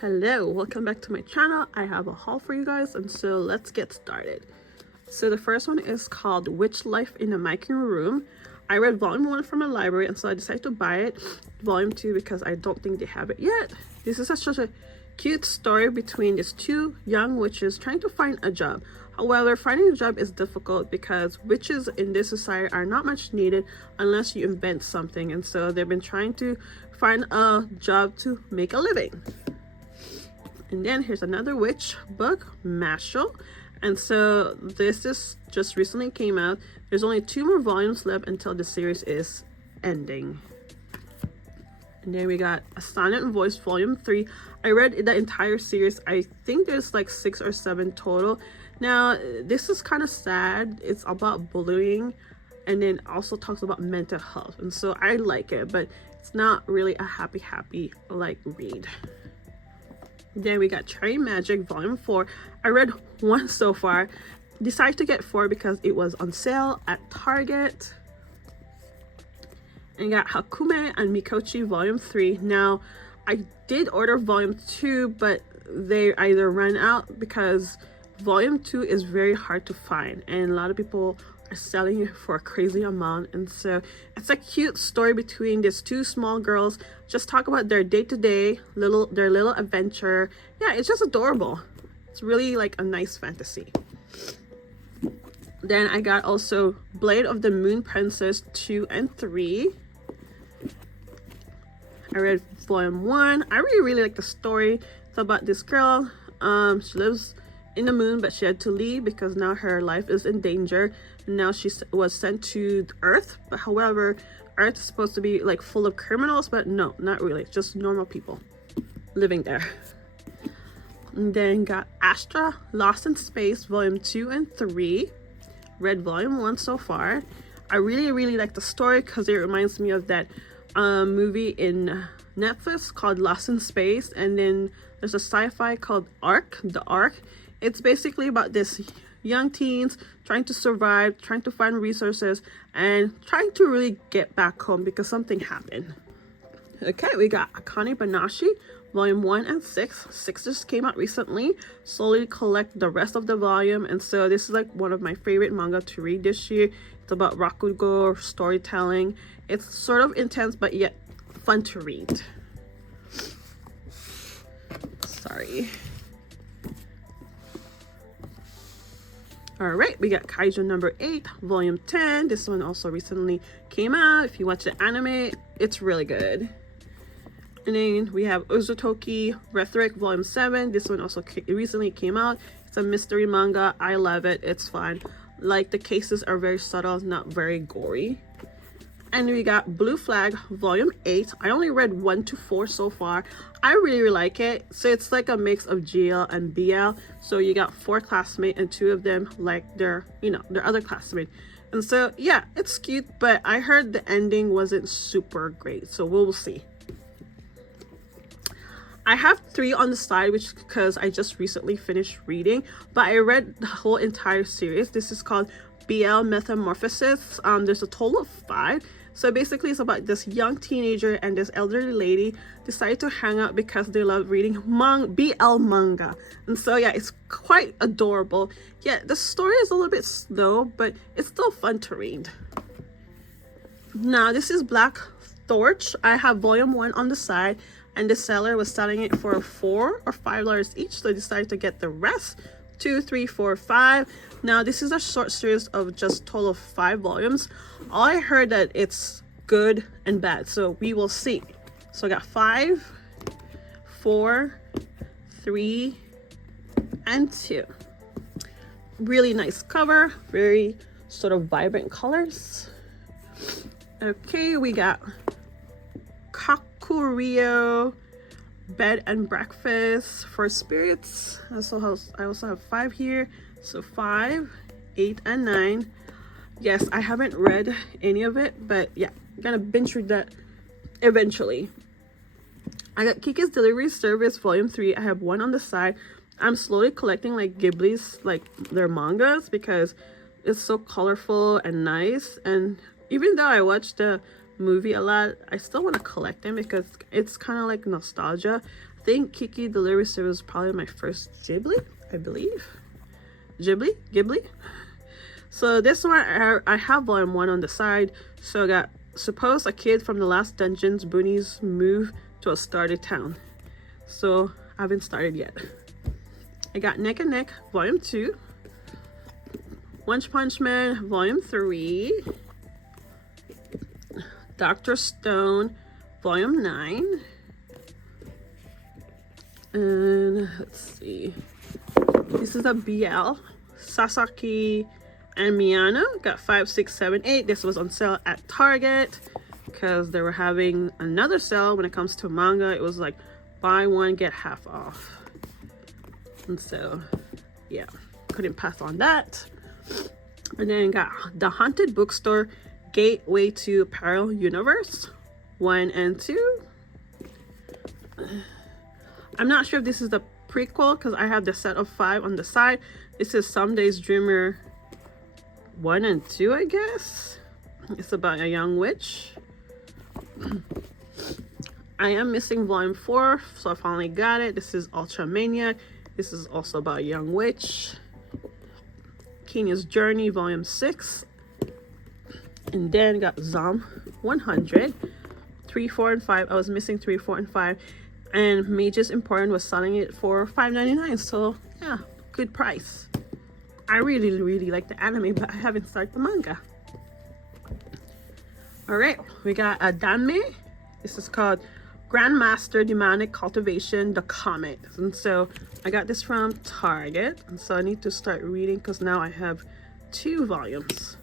Hello, welcome back to my channel. I have a haul for you guys, and so let's get started. So the first one is called Witch Life in a Making Room. I read volume 1 from a library, and so I decided to buy it. Volume 2 because I don't think they have it yet. This is such a cute story between these two young witches trying to find a job. However, finding a job is difficult because witches in this society are not much needed unless you invent something, and so they've been trying to find a job to make a living. And then here's another witch book, Mashal. And so this is just recently came out. There's only 2 more volumes left until the series is ending. And then we got A Silent Voice Volume 3. I read the entire series. I think there's like 6 or 7 total. Now, this is kind of sad. It's about bullying and then also talks about mental health. And so I like it, but it's not really a happy like read. Then we got Cherry Magic Volume 4. I read 1 so far. Decided to get 4 because it was on sale at Target. And got Hakume and Mikochi Volume 3. Now, I did order Volume 2, but they either ran out because Volume 2 is very hard to find. And a lot of people are selling it for a crazy amount. And so it's a cute story between these 2 small girls. Just talk about their day-to-day their little adventure. Yeah, it's just adorable. It's really like a nice fantasy. Then I got also Blade of the Moon Princess 2 and 3. I read volume 1. I really like the story. It's about this girl. She lives in the moon, but she had to leave because now her life is in danger. Now she was sent to Earth, but however, Earth is supposed to be like full of criminals, but no, not really, just normal people living there. And then got Astra Lost in Space Volume 2 and 3. Read volume 1 so far. I really like the story because it reminds me of that movie in Netflix called Lost in Space, and then there's a sci-fi called The Ark. It's basically about this young teens trying to survive, trying to find resources, and trying to really get back home because something happened. Okay, we got Akane Banashi, Volume 1 and 6. 6 just came out recently. Slowly collect the rest of the volume, and so this is like one of my favorite manga to read this year. It's about rakugo storytelling. It's sort of intense, but yet fun to read. Sorry. All right, we got Kaiju number 8, volume 10. This one also recently came out. If you watch the anime, it's really good. And then we have Uzutoki Rhetoric volume 7. This one also recently came out. It's a mystery manga. I love it. It's fun. Like, the cases are very subtle, not very gory. And we got Blue Flag volume 8. I only read 1 to 4 so far. I really like it. So it's like a mix of GL and BL. So you got 4 classmates and 2 of them like their other classmate. And so yeah, it's cute, but I heard the ending wasn't super great. So we'll see. I have 3 on the side, which because I just recently finished reading, but I read the whole entire series. This is called BL Metamorphosis. There's a total of 5. So basically it's about this young teenager and this elderly lady decide to hang out because they love reading BL manga. And so yeah, it's quite adorable. Yeah, the story is a little bit slow, but it's still fun to read. Now this is Black Torch. I have volume 1 on the side, and the seller was selling it for $4 or $5 each, so I decided to get the rest. 2, 3, 4, 5. Now this is a short series of just total of 5 volumes. All I heard that it's good and bad, so we will see. So I got 5, 4, 3, and 2. Really nice cover, very sort of vibrant colors. Okay, we got Kakurio Bed and Breakfast for Spirits. I also have 5 here. So 5, 8, and 9. Yes, I haven't read any of it, but yeah, I'm gonna binge read that eventually. I got Kiki's Delivery Service Volume 3. I have 1 on the side. I'm slowly collecting like Ghibli's, like their mangas, because it's so colorful and nice. And even though I watched the movie a lot, I still want to collect them because it's kind of like nostalgia. I think Kiki Delivery Service was probably my first Ghibli, I believe. Ghibli. So this one, I have volume 1 on the side. So I got, suppose a kid from the last dungeon's boonies move to a started town. So I haven't started yet. I got Neck and Neck volume 2. One Punch Man volume 3. Dr. Stone volume 9. And let's see. This is a BL. Sasaki and Miyano got 5, 6, 7, 8. This was on sale at Target because they were having another sale when it comes to manga. It was like buy one get half off, and so yeah, couldn't pass on that. And then got The Haunted Bookstore Gateway to Parallel Universe 1 and 2. I'm not sure if this is the prequel because I have the set of 5 on the side. This is Some Days Dreamer 1 and 2, I guess. It's about a young witch. I am missing volume 4, so I finally got it. This is Ultra Maniac. This is also about a young witch. Kenya's Journey volume 6. And then got Zom 100. 3, 4, and 5. I was missing 3, 4, and 5. And Mages Important was selling it for $5.99. So yeah, good price. I really like the anime, but I haven't started the manga. Alright, we got a Danme. This is called Grandmaster Demonic Cultivation, The Comet. And so I got this from Target. And so I need to start reading because now I have 2 volumes.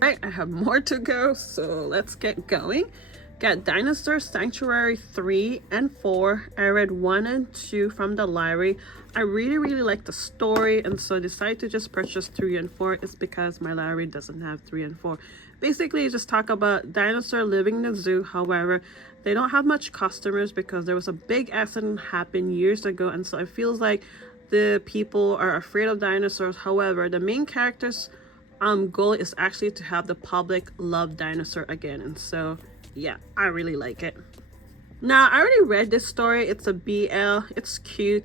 Right, I have more to go, so let's get going. Got Dinosaur Sanctuary 3 and 4. I read 1 and 2 from the library. I really like the story, and so I decided to just purchase 3 and 4. It's because my library doesn't have 3 and 4. Basically, just talk about dinosaur living in the zoo. However, they don't have much customers because there was a big accident happened years ago, and so it feels like the people are afraid of dinosaurs. However, the main character's goal is actually to have the public love dinosaur again, and so yeah, I really like it. Now, I already read this story. It's a BL. It's cute.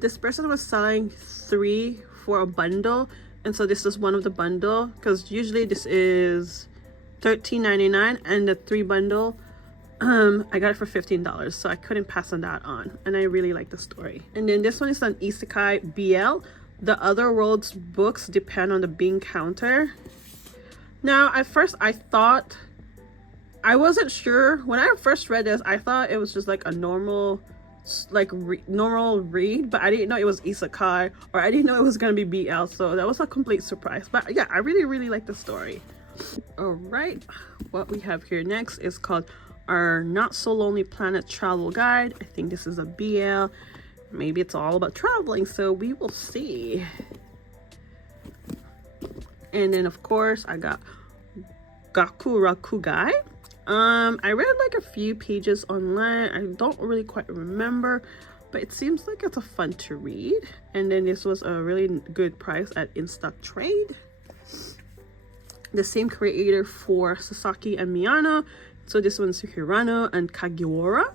This person was selling 3 for a bundle, and so this is one of the bundle because usually this is $13.99, and the 3 bundle I got it for $15, so I couldn't pass on that on, and I really like the story. And then this one is an Isekai BL. The Other World's books depend on the bean counter. Now, at first I thought, I wasn't sure when I first read this. I thought it was just like a normal normal read, but I didn't know it was isekai, or I didn't know it was gonna be BL, so that was a complete surprise. But yeah, I really like the story. All right, what we have here next is called Our Not So Lonely Planet Travel Guide. I think this is a BL. Maybe it's all about traveling, so we will see. And then of course I got Gakurakugai. I read like a few pages online. I don't really quite remember, but it seems like it's a fun to read. And then this was a really good price at in-stock trade. The same creator for Sasaki and Miyano. So this one's Hirano and Kagiwara.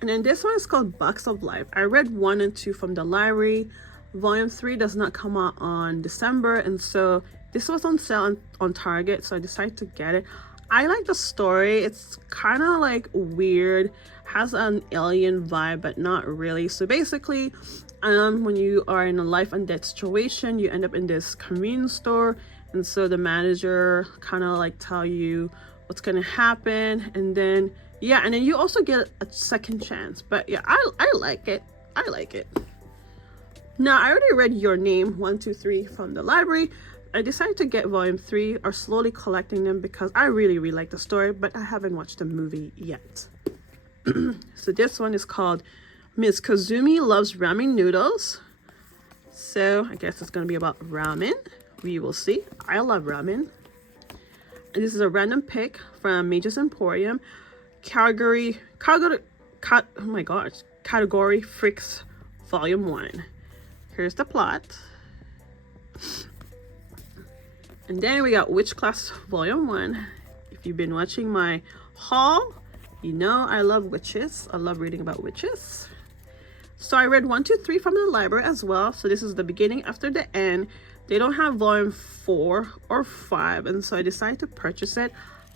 And then this one is called Box of Life. I read 1 and 2 from the library. Volume 3 does not come out on December, and so this was on sale on Target, so I decided to get it. I like the story. It's kind of like weird, has an alien vibe, but not really. So basically, when you are in a life and death situation, you end up in this convenience store, and so the manager kind of like tell you what's gonna happen, and then yeah, and then you also get a second chance. But yeah, I like it. I like it. Now, I already read Your Name 1, 2, 3 from the library. I decided to get volume 3, or slowly collecting them, because I really like the story, but I haven't watched the movie yet. So this one is called Miss Kazumi Loves Ramen Noodles. So I guess it's gonna be about ramen. We will see. I love ramen. And this is a random pick from Mages Emporium. Category Freaks Volume 1. Here's the plot. And then we got Witch Class Volume 1. If you've been watching my haul, You know, I love witches. I love reading about witches. So I read 1, 2, 3 from the library as well. So this is the beginning after the end. They don't have volume 4 or 5, and so I decided to purchase it.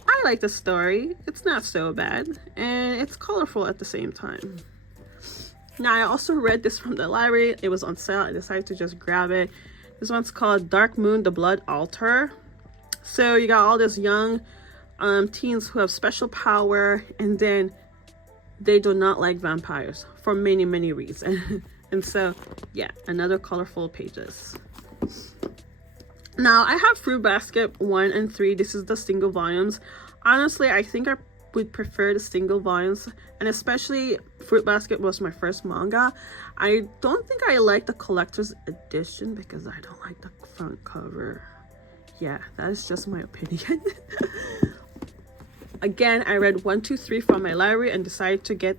I like the story. It's not so bad, and it's colorful at the same time. Now I also read this from the library. It was on sale. I decided to just grab it. This one's called Dark Moon, the Blood Altar. So you got all these young teens who have special power, and then they do not like vampires for many reasons. And so yeah, another colorful pages. Now I have Fruit Basket 1 and 3. This is the single volumes. Honestly, I think I would prefer the single volumes, and especially Fruit Basket was my first manga. I don't think I like the collector's edition because I don't like the front cover. Yeah, that is just my opinion. Again, I read 1, 2, 3 from my library and decided to get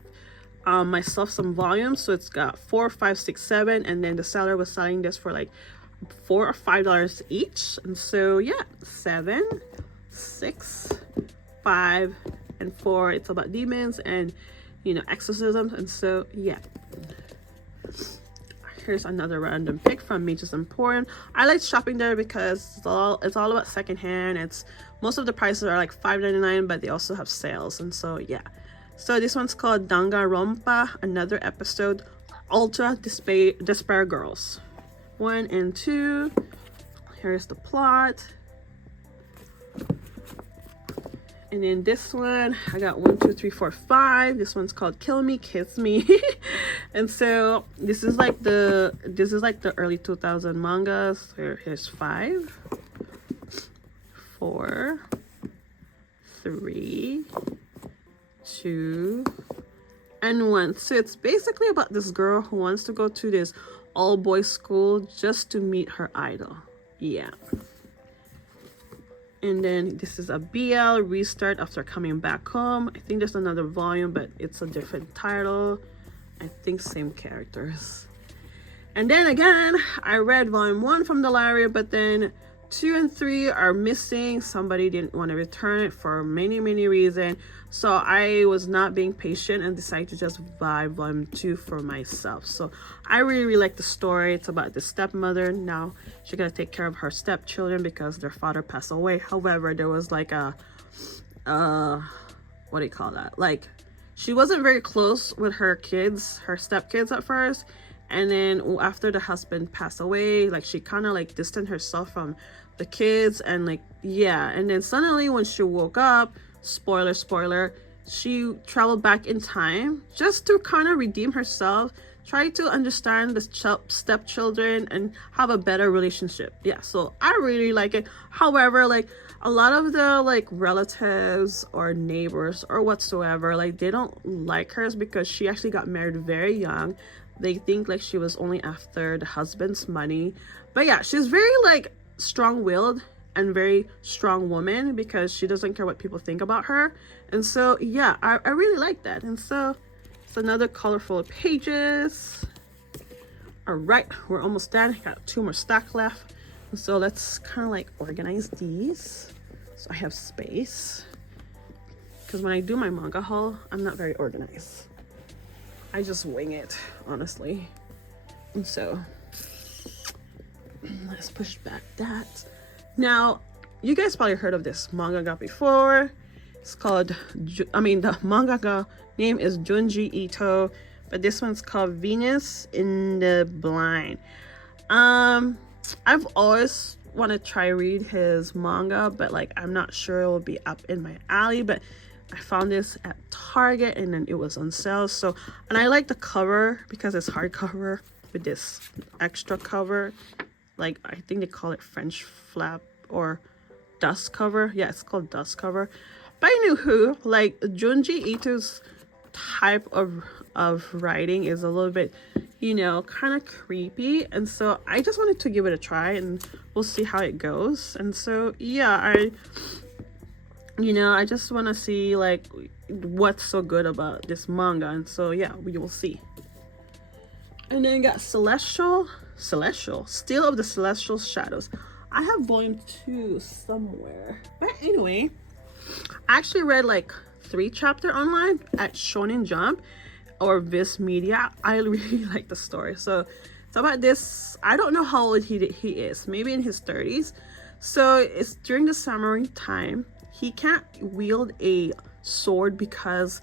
myself some volumes. So it's got 4, 5, 6, 7, and then the seller was selling this for like $4 or $5 each. And so yeah, 7, 6, 5, and 4. It's about demons and, you know, exorcisms. And so yeah, here's another random pick from Nature's Emporium. I like shopping there because it's all about secondhand. It's most of the prices are like $5.99, but they also have sales. And so yeah, so this one's called Danganronpa, another episode, Ultra Despair Girls 1 and 2. Here's the plot. And then this one, I got 1, 2, 3, 4, 5. This one's called Kill Me, Kiss Me. And so this is like the early 2000 mangas. Here's 5, 4, 3, 2, and 1. So it's basically about this girl who wants to go to this all-boys school just to meet her idol. Yeah. And then this is a BL restart after coming back home. I think there's another volume, but it's a different title. I think same characters. And then again, I read volume 1 from the library, but then 2 and 3 are missing. Somebody didn't want to return it for many reasons. So I was not being patient and decided to just buy volume 2 for myself. So I really like the story. It's about the stepmother. Now she's gonna take care of her stepchildren because their father passed away. However, there was like a what do you call that? Like, she wasn't very close with her kids, her stepkids at first. And then after the husband passed away, like she kind of like distanced herself from the kids, and like, yeah. And then suddenly when she woke up, spoiler, she traveled back in time just to kind of redeem herself, try to understand the stepchildren and have a better relationship. Yeah, so I really like it. However, like a lot of the like relatives or neighbors or whatsoever, like they don't like hers because she actually got married very young. They think like she was only after the husband's money. But yeah, she's very like strong-willed and very strong woman because she doesn't care what people think about her. And so yeah, I really like that. And so it's another colorful pages. All right, we're almost done. Got 2 more stock left. And so let's kind of like organize these so I have space, because when I do my manga haul, I'm not very organized. I just wing it, honestly. And so let's push back that. Now, you guys probably heard of this mangaka before. It's called, the mangaka name is Junji Ito, but this one's called Venus in the Blind. I've always want to try read his manga, but like I'm not sure it will be up in my alley. But I found this at Target and then it was on sale. So, and I like the cover because it's hardcover with this extra cover. Like I think they call it French flap or dust cover. Yeah, it's called dust cover. But anywho, like Junji Ito's type of writing is a little bit, you know, kind of creepy, and so I just wanted to give it a try and we'll see how it goes. And so yeah, I just want to see like what's so good about this manga, and so yeah, we will see. And then got Celestial Steel of the Celestial Shadows. I have volume 2 somewhere, but anyway, I actually read like 3 chapter online at Shonen Jump or Viz Media. I really like the story. So it's about this, I don't know how old he is, maybe in his 30s. So it's during the samurai time. He can't wield a sword because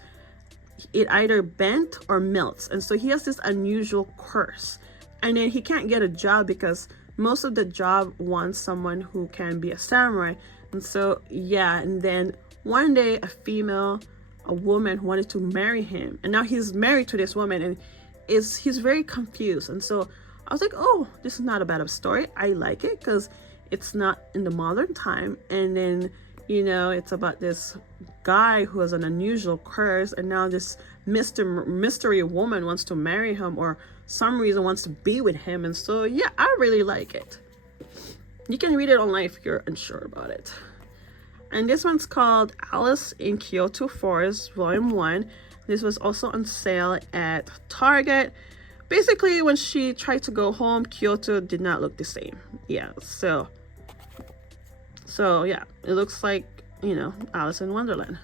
it either bent or melts, and so he has this unusual curse. And then he can't get a job because most of the job wants someone who can be a samurai. And so yeah, and then one day a woman wanted to marry him, and now he's married to this woman, and he's very confused. And so I was like, oh, this is not a bad story. I like it because it's not in the modern time. And then, you know, it's about this guy who has an unusual curse, and now this mystery woman wants to marry him, or some reason wants to be with him. And so yeah, I really like it. You can read it online if you're unsure about it. And this one's called Alice in Kyoto Forest Volume 1. This was also on sale at Target. Basically, when she tried to go home, Kyoto did not look the same. Yeah, so yeah, it looks like, you know, Alice in Wonderland.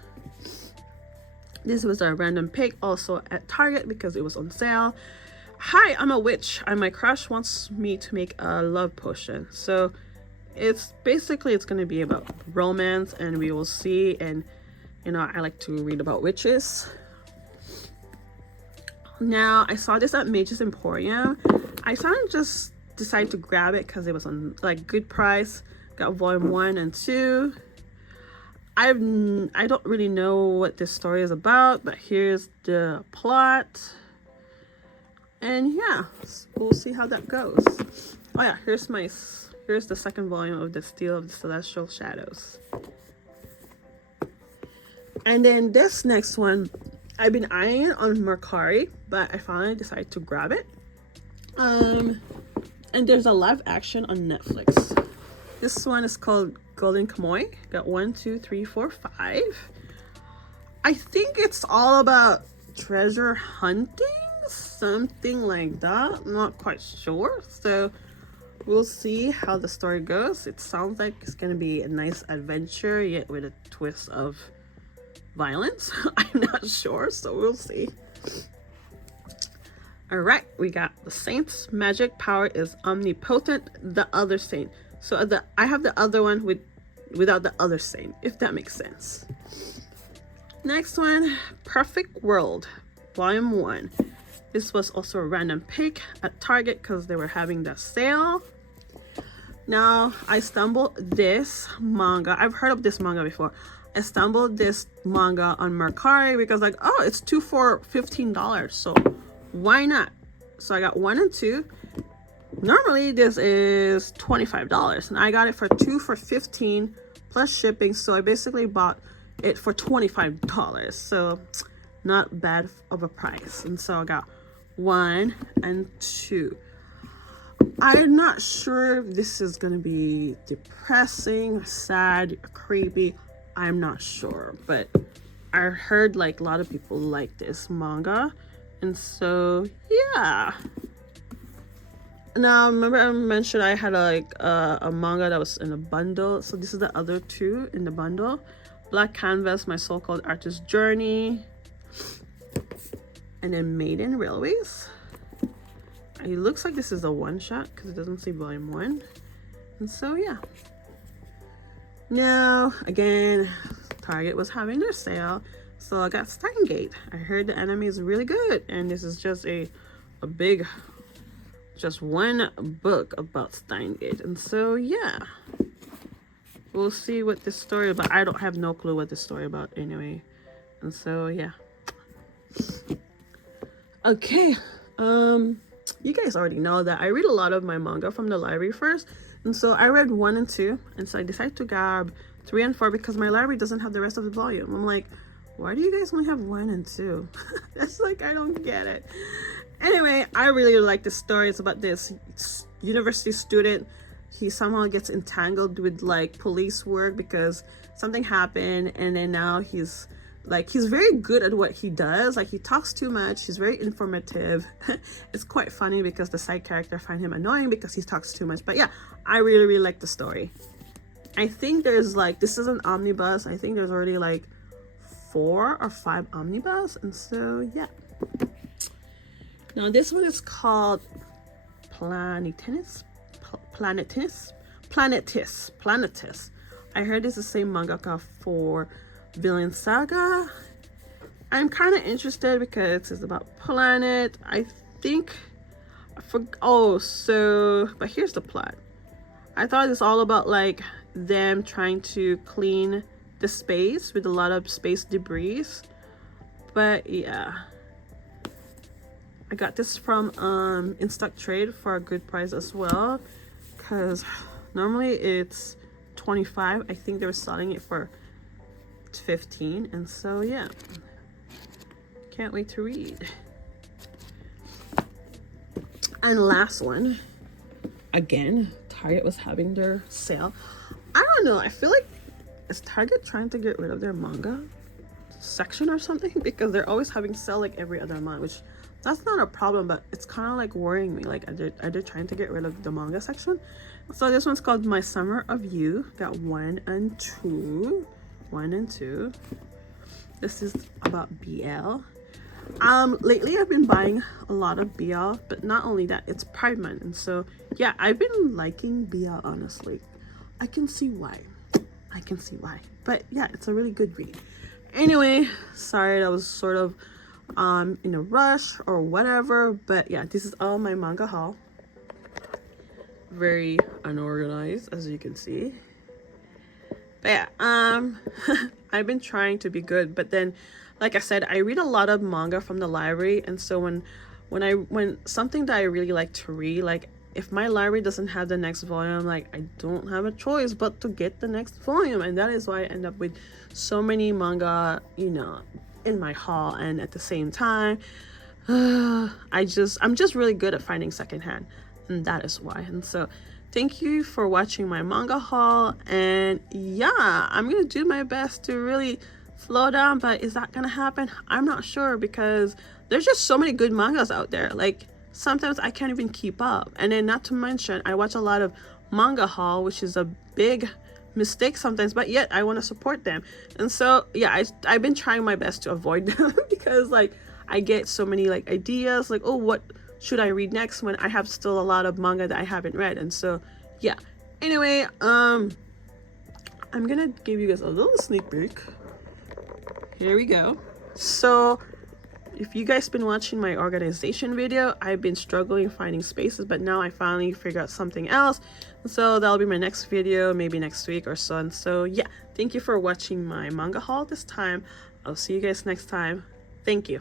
This was a random pick also at Target because it was on sale. Hi, I'm a witch and my crush wants me to make a love potion. So it's going to be about romance, and we will see. And you know, I like to read about witches. Now I saw this at Mage's Emporium. I suddenly just decided to grab it because it was on like good price. Got volume 1 and 2. I don't really know what this story is about, but here's the plot. And yeah, we'll see how that goes. Oh yeah, here's the second volume of the Steel of the Celestial Shadows. And then this next one, I've been eyeing it on Mercari, but I finally decided to grab it. And there's a live action on Netflix. This one is called Golden Kamuy. Got 1, 2, 3, 4, 5. I think it's all about treasure hunting, something like that. I'm not quite sure. So we'll see how the story goes. It sounds like it's gonna be a nice adventure, yet with a twist of violence. I'm not sure, so we'll see. All right, we got the Saint's magic power is omnipotent. The other saint. So I have the other one without the other saint, if that makes sense. Next one, Perfect World, Volume 1. This was also a random pick at Target because they were having the sale. Now, I stumbled this manga. I've heard of this manga before. I stumbled this manga on Mercari because like, oh, it's 2 for $15. So why not? So I got 1 and 2. Normally this is $25 and I got it for 2 for $15 plus shipping. So I basically bought it for $25. So not bad of a price. And so I got 1 and 2. I'm not sure if this is gonna be depressing, sad, creepy. I'm not sure, but I heard like a lot of people like this manga, and so yeah. Now remember I mentioned I had a manga that was in a bundle, so this is the other 2 in the bundle. Black Canvas, My So-Called Artist Journey, and then Maiden Railways. It looks like this is a one-shot because it doesn't say volume 1. And so yeah. Now again, Target was having their sale, so I got Steins Gate. I heard the anime is really good, and this is just a big, just one book about Steins Gate. And so yeah, we'll see what this story about. I don't have no clue what this story about anyway. And so yeah. Okay, you guys already know that I read a lot of my manga from the library first, and so I read 1 and 2, and so I decided to grab 3 and 4 because my library doesn't have the rest of the volume. I'm like, why do you guys only have 1 and 2? That's like, I don't get it. Anyway, I really like this story. It's about this university student. He somehow gets entangled with like police work because something happened, and then now he's very good at what he does. Like, he talks too much. He's very informative. It's quite funny because the side character find him annoying because he talks too much. But yeah, I really, really like the story. I think there's like, this is an omnibus. I think there's already like 4 or 5 omnibus, and so yeah. Now this one is called Planetis. I heard it's the same mangaka for Villain Saga. I'm kind of interested because it's about planet. I think but here's the plot. I thought it's all about like them trying to clean the space with a lot of space debris, but yeah, I got this from in stock trade for a good price as well, because normally it's 25. I think they were selling it for 15, and so yeah, can't wait to read. And last one, again, Target was having their sale. I don't know, I feel like, is Target trying to get rid of their manga section or something? Because they're always having sale like every other month, which that's not a problem, but it's kind of like worrying me. Like, are they trying to get rid of the manga section? So this one's called My Summer of You. Got 1 and 2. 1 and 2. This is about BL. Lately I've been buying a lot of BL, but not only that, it's Pride Month, and so yeah, I've been liking BL, honestly. I can see why. But yeah, it's a really good read. Anyway, sorry that was sort of in a rush or whatever, but yeah, this is all my manga haul. Very unorganized, as you can see. But yeah, I've been trying to be good, but then, like I said, I read a lot of manga from the library, and so when something that I really like to read, like if my library doesn't have the next volume, like I don't have a choice but to get the next volume, and that is why I end up with so many manga, you know, in my haul. And at the same time, I'm just really good at finding secondhand, and that is why. And so thank you for watching my manga haul, and yeah, I'm gonna do my best to really slow down, but is that gonna happen? I'm not sure, because there's just so many good mangas out there. Like, sometimes I can't even keep up. And then, not to mention, I watch a lot of Manga Haul, which is a big mistake sometimes, but yet I want to support them. And so yeah, I've been trying my best to avoid them because like I get so many like ideas, like, oh, what should I read next, when I have still a lot of manga that I haven't read. And so yeah, anyway, I'm gonna give you guys a little sneak peek. Here we go. So if you guys been watching my organization video, I've been struggling finding spaces, but now I finally figured out something else. So that'll be my next video, maybe next week or so. And so yeah, thank you for watching my manga haul this time. I'll see you guys next time. Thank you.